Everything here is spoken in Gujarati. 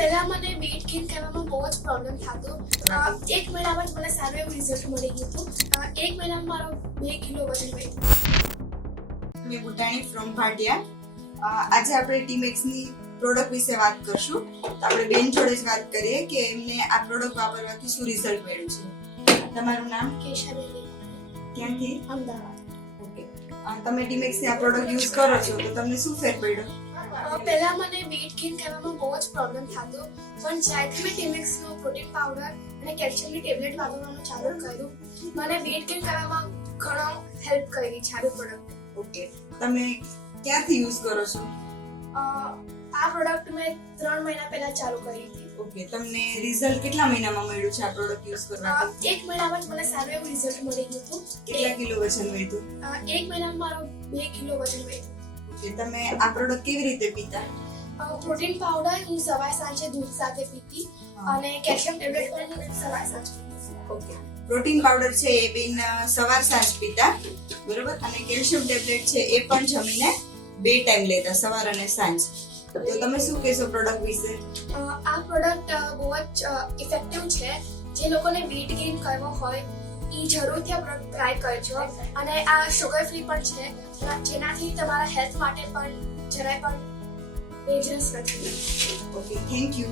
પહેલા મને વેઇટ ગેઇન કરવામાં બહુ જ પ્રોબ્લેમ થતો. એક મહિનામાં જ મને સારું એવું રિઝલ્ટ મળી ગયું હતું. એક મહિનામાં મારો 2 કિલો વજન વધ્યું. મેં બુટાણી ફ્રોમ ભાટિયા. આજે આપણે ટીમેક્સની પ્રોડક્ટ વિશે વાત કરશું. તો આપણે બેન જોડે જ વાત કરીએ કે એમને આ પ્રોડક્ટ વાપરવાથી શું રિઝલ્ટ મળ્યું છે. તમારું નામ? કેશાબેન. ક્યાંથી? અમદાવાદ. ઓકે. તમે ટીમેક્સની આ પ્રોડક્ટ યુઝ કરો છો તો તમને શું ફેર પડ્યો? પહેલા મને વેઇટ ગેઇન કરવામાં બહુ જ પ્રોબ્લેમ થતો, પણ જ્યારથી મેં ટીમેક્સનો પ્રોટીન પાવડર અને કેલ્શિયમની ટેબ્લેટ વાપરવાનું ચાલુ કર્યું, મને વેઇટ ગેઇન કરવામાં ઘણો હેલ્પ કરી છે આ પ્રોડક્ટ. ઓકે. તમે ક્યાંથી યુઝ કરો છો? આ પ્રોડક્ટ મેં 3 મહિના પહેલા ચાલુ કરી હતી. ઓકે. તમને રિઝલ્ટ કેટલા મહિનામાં મળ્યું છે આ પ્રોડક્ટ યુઝ કરવાથી? એક મહિનામાં જ મને સારું એવું રિઝલ્ટ મળી ગયું હતું. કેટલા કિલો વજન વધ્યું? એક મહિનામાં મારો 2 કિલો વજન વધ્યું. ઓકે. તમે આ પ્રોડક્ટ કેવી રીતે પીતા? પ્રોટીન પાવડર હું સવારે સાંજે દૂધ સાથે પીતી અને કેલ્શિયમ ટેબ્લેટ પણ હું સવારે સાંજે પીતી. ઓકે. પ્રોટીન પાવડર છે એ બેન સવાર સાંજ પીતા, બરોબર, અને કેલ્શિયમ ટેબ્લેટ છે એ પણ જમીને 2 ટાઈમ લેતા, સવાર અને સાંજ. તો તમે શું કહેશો પ્રોડક્ટ વિશે? આ પ્રોડક્ટ બહુ જ ઇફેક્ટિવ છે. જે લોકોને વેઇટ ગેઇન કરવો હોય એ જરૂરથી આ પ્રોડક્ટ ટ્રાય કરજો. અને આ શુગર ફ્રી પણ છે, જેનાથી તમારા હેલ્થ માટે પણ જરાય પણ ડેન્જરસ નથી. Okay, thank you.